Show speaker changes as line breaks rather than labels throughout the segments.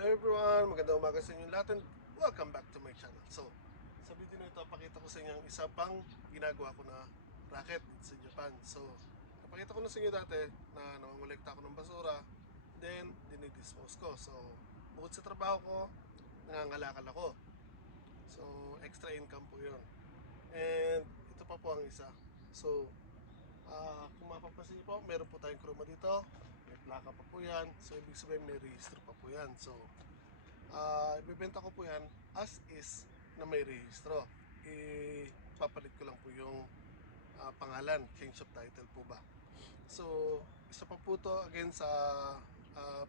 Hello everyone, magandang umaga sa inyo lahat and welcome back to my channel. So, sa video na ito, pakita ko sa inyo ang isa pang ginagawa ko na racket sa Japan. So, napakita ko na sa inyo dati na namangolekta ako ng basura, then dinidispose ko. So, bukod sa trabaho ko, nangangalakal ako. So, extra income po yun. And ito pa po ang isa. So, ah kung mapapansin niyo po, meron po tayong chroma dito. Plaka pa po yan. So, ibig sabihin may registro pa po yan. So, ah ibibenta ko po yan as is na may registro. Ipapalit ko lang po yung ah, pangalan, change of title po ba. So, isa pa po to again sa ah,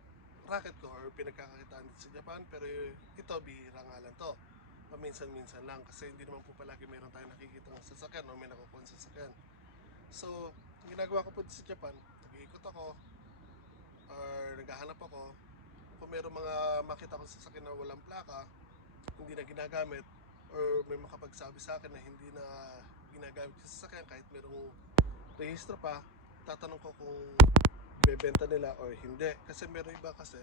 racket ko or pinagkakakitaan dito sa Japan pero ito bihira nga lang to paminsan-minsan lang kasi hindi naman po palagi meron tayong nakikita ng sasakyan o may nakukuha sa sasakyan So, ginagawa ko po sa Japan, nag-iikot ako, or naghahanap ako, kung meron mga makita ko sa sasakyan na walang plaka, hindi na ginagamit, or may makapagsabi sa akin na hindi na ginagamit yung sasakyan kahit merong rehistro pa, tatanong ko kung bebenta nila or hindi. Kasi meron iba kasi,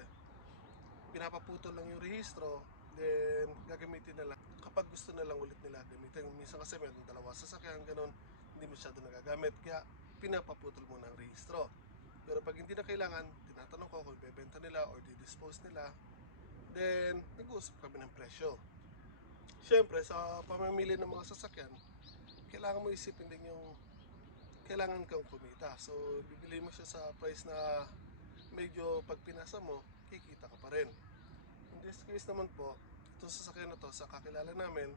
pinapaputol lang yung rehistro, then gagamitin na lang kapag gusto na lang ulit nila gamitin. Minsan kasi meron dalawa sasakyan, ganun, hindi masyado nagagamit. Kaya pinapaputol mo ng rehistro. Pero pag hindi na kailangan, tinatanong ko kung bebenta nila or di-dispose nila. Then, nag-uusap kami ng presyo. Siyempre, sa pamamili ng mga sasakyan, kailangan mo isipin din yung kailangan kang kumita. So, bibili mo siya sa price na medyo pag pinasa mo, kikita ka pa rin. In this case naman po, itong sasakyan na to, sa kakilala namin,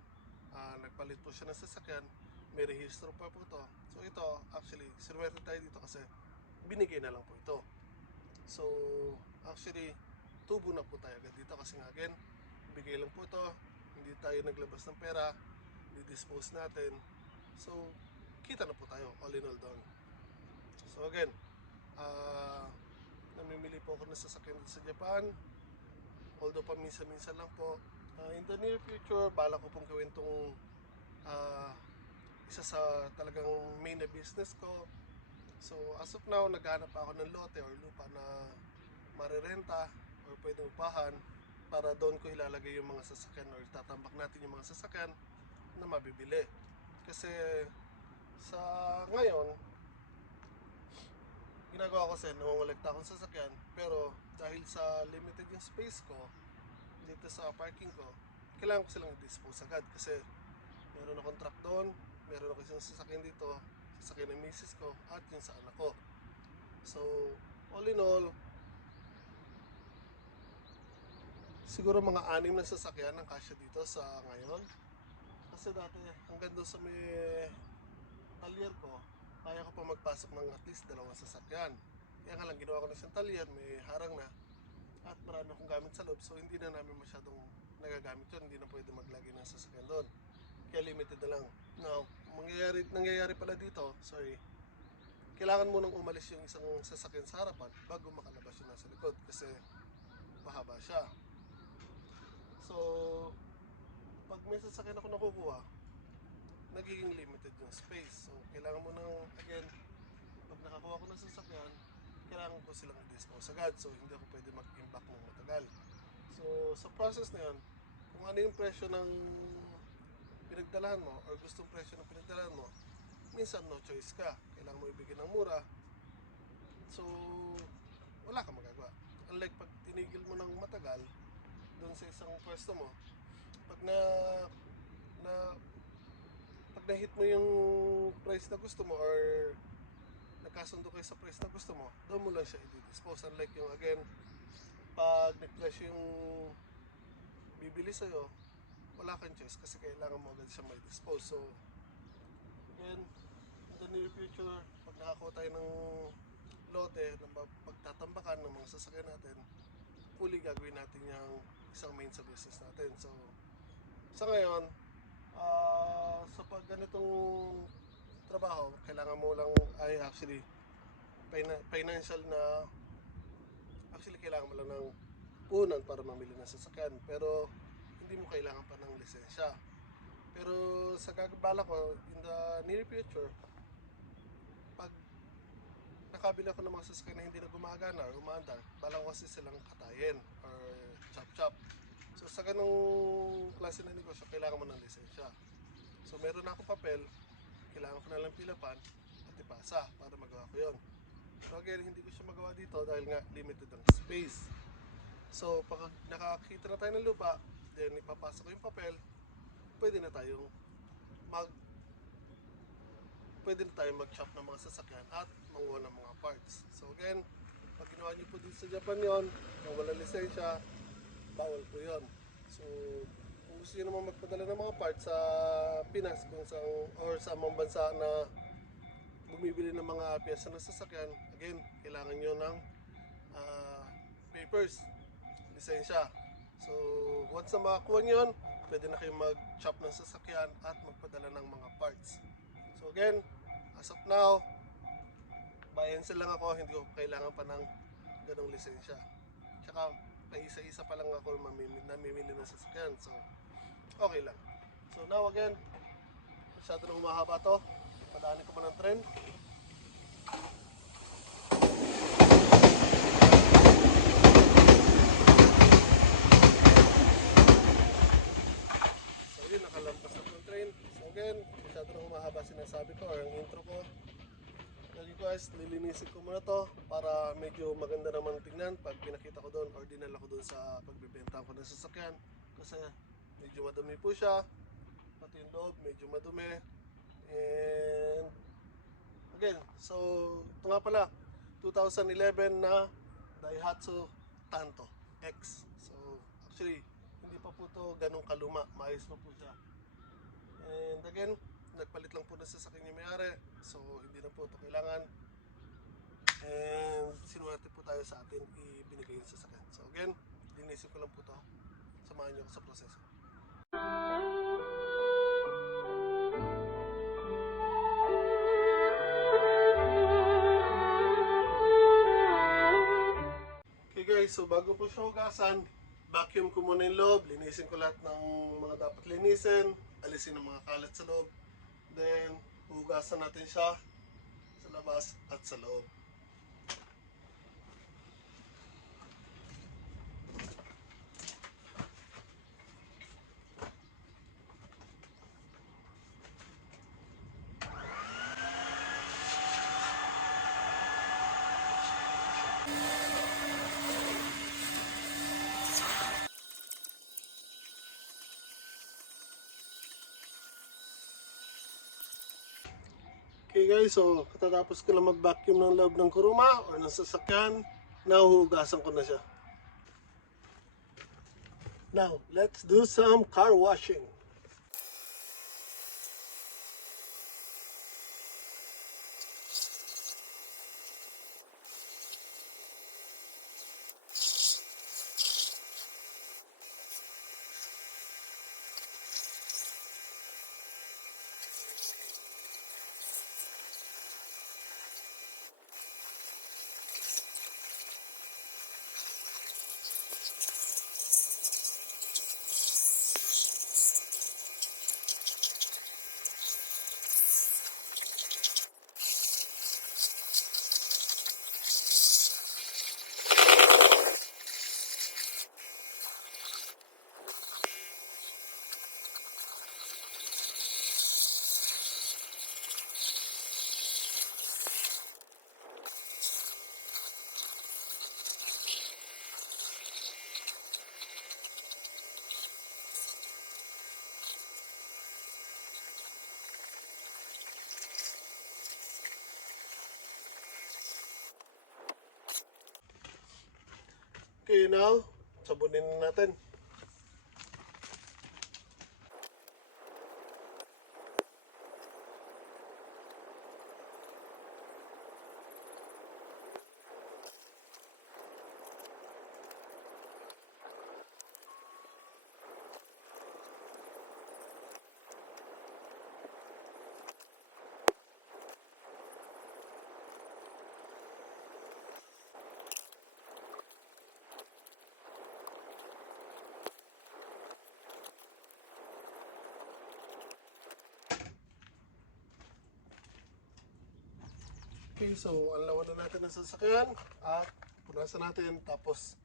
ah, nagpalit po siya ng sasakyan, may rehistro pa po to. So ito, actually, swerte tayo dito kasi binigay na lang po ito. So, actually, tubo na po tayo agad dito kasi nga again, bigay lang po ito, hindi tayo naglabas ng pera, di-dispose natin. So, kita na po tayo, all in all doon. So again, ah, namimili po ako ng sasakyan dito sa Japan. Although paminsan-minsan lang po. Ah, in the near future, bala ko pong gawin tong ah, isa sa talagang main na business ko. So, as of now, naghanap ako ng lote or lupa na marirenta or pwedeng upahan para doon ko ilalagay yung mga sasakyan or tatambak natin yung mga sasakyan na mabibili. Kasi sa ngayon, ginagawa ko kasi nangongolekta akong sasakyan pero dahil sa limited yung space ko dito sa parking ko, kailangan ko silang i-dispose agad kasi meron akong truck doon, meron ako isang sasakyan dito, sasakyan ng misis ko at yung sa anak ko. So, all in all, siguro mga anim na sasakyan ang kasya dito sa ngayon. Kasi dati hanggang doon sa may talyer ko, kaya ko pa magpasok ng at least dalawang sasakyan. Kaya nga lang ginawa ko na siyang talyer, may harang na. At marami akong gamit sa loob, so hindi na namin masyadong nagagamit yun. Hindi na pwede maglagay ng sasakyan doon. Kaya limited na lang. Now, mangyayari, nangyayari pala dito, sorry, kailangan mo nang umalis yung isang sasakyan sa harapan bago makalabas yung nasa likod kasi mahaba siya. So, pag may sasakyan ako nakukuha, nagiging limited yung space. So, kailangan mo nang, again, pag nakakuha ko ng sasakyan, kailangan ko silang i-dispose agad. So, hindi ako pwede mag-impact ng matagal. So, sa process na yun, kung ano yung presyo ng pinagdalahan mo or gustong presyo ng pinagdalahan mo, minsan no choice ka. Kailangan mo ibigay ng mura. So, wala kang magagawa. Unlike pag tinigil mo ng matagal doon sa isang pwesto mo, pag na na pag na-hit mo yung price na gusto mo or nagkasundo kayo sa price na gusto mo, doon mo lang siya i-dispose. Unlike yung again, pag nag-price yung bibili sa'yo, wala kang choice kasi kailangan mo agad siya may dispose. So, again, in the near future, pag nakakuha tayo ng lote, ng pag- pagtatambakan ng mga sasakyan natin, fully gagawin natin yung isang main sa business natin. So, sa ngayon, ah sa pag ganitong trabaho, kailangan mo lang ay actually fina- financial na actually kailangan mo lang ng punan para mamili ng sasakyan pero hindi mo kailangan pa ng lisensya. Pero sa gagabala ko in the near future pag nakabili ako ng mga sasakyan na hindi na gumagana or umaandar, bala ko kasi silang katayin or chop chop sa ganong klase ng negosyo, kailangan mo ng lisensya. So meron ako papel, kailangan ko na lang pilapan at ipasa para magawa ko yun. So again, hindi ko siya magawa dito dahil nga limited ang space. So pag nakakita na tayo ng lupa, then ipapasa ko yung papel, pwede na tayong mag pwede na tayong mag-shop ng mga sasakyan at manguha ng mga parts. So again, pag ginawa niyo po dito sa Japan yon, nang wala lisensya, bawal po yon. So, kung gusto niyo naman magpadala ng mga parts sa Pinas kung sa or sa mga bansa na bumibili ng mga piyesa ng sasakyan, again, kailangan niyo ng ah, papers, lisensya. So, once na makakuha niyo yun, pwede na kayong mag-shop ng sasakyan at magpadala ng mga parts. So again, as of now, bayansa lang ako, hindi ko kailangan pa ng ganong lisensya. Tsaka, paisa-isa pa lang ako mamimili, namimili ng sasakyan. So, okay lang. So now again, masyado na humahaba to. Padaanin ko pa ng tren. So yun, nakalampas na ng train. So again, masyado na sinasabi ko or intro ko. Guys, lilinisin ko muna to para medyo maganda naman tingnan pag pinakita ko doon or dinala ko doon sa pagbibenta ko ng sasakyan. Kasi medyo madumi po siya. Pati yung loob, medyo madumi. And again, so ito nga pala, 2011 na Daihatsu Tanto X. So actually, hindi pa po to ganong kaluma. Maayos pa po siya. And again, nagpalit lang po na sasakyan yung may-ari. So, hindi na po ito kailangan. And sinuwerte po tayo sa atin ibinigay yung sasakyan. So again, linisin ko lang po ito. Samahan niyo ako sa proseso. Okay guys, so bago po siya hugasan, vacuum ko muna yung loob, linisin ko lahat ng mga dapat linisin, alisin ang mga kalat sa loob. Then, hugasan natin siya sa labas at sa loob. Okay guys, so katatapos ko lang mag-vacuum ng loob ng kuruma or ng sasakyan, nahuhugasan ko na siya. Now, let's do some car washing. Okay, now, sabunin na natin. Okay, so ang lawan na natin ng sasakyan at punasan natin. Tapos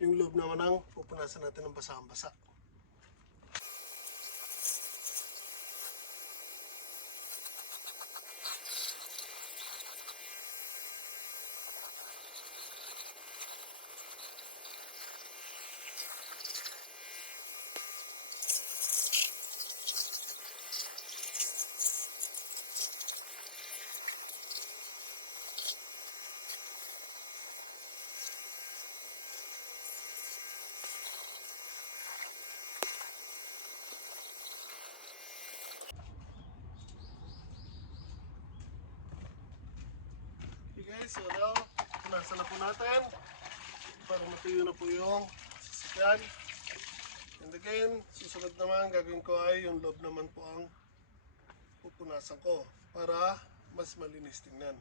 yung loob naman ang pupunasan natin ng basang so now, nasa na po natin. Para matuyo na po yung sasakyan. And again, susunod naman gagawin ko ay yung loob naman po ang pupunasan ko para mas malinis tingnan.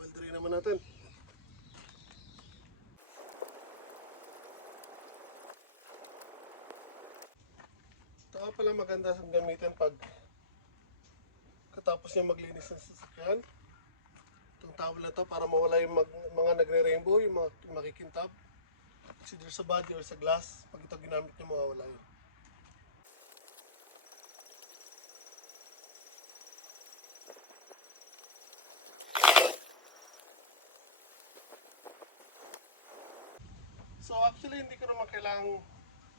Dry naman natin. Ito pala maganda sa gamitin pag katapos niya maglinis ng sasakyan. Itong towel na to para mawala yung mag- mga nagre-rainbow, yung mga makikintab. Either sa body or sa glass. Pag ito ginamit niya, mawawala yun. So actually hindi ko naman kailangang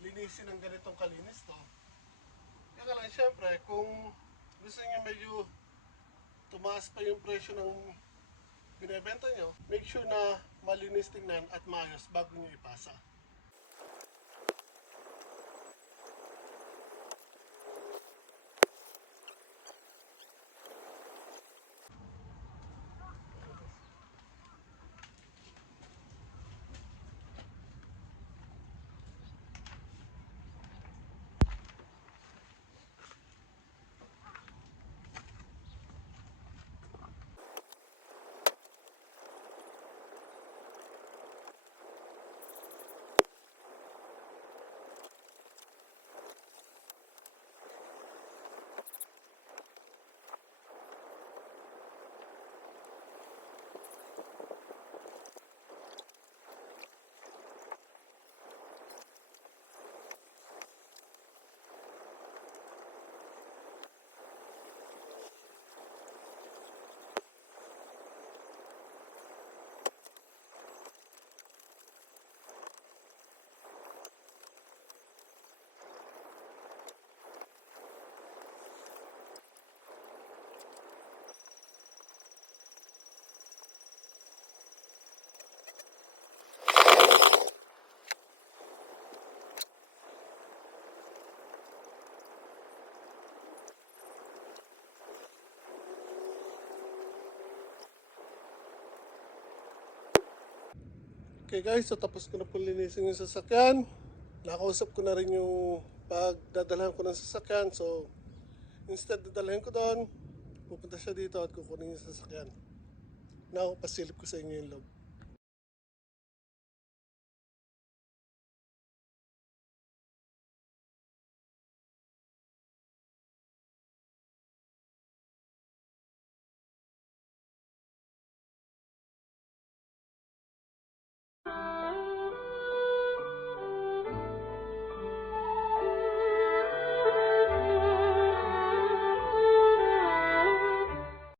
linisin ng ganitong kalinis to. Kaya lang syempre kung gusto niyo medyo tumaas pa yung presyo ng binebenta nyo, make sure na malinis tingnan at maayos bago nyo ipasa. Okay guys, so tapos ko na po linisin yung sasakyan. Nakausap ko na rin yung pagdadalhan ko ng sasakyan. So, instead dadalhin ko doon, pupunta siya dito at kukunin yung sasakyan. Now, pasilip ko sa inyo yung loob.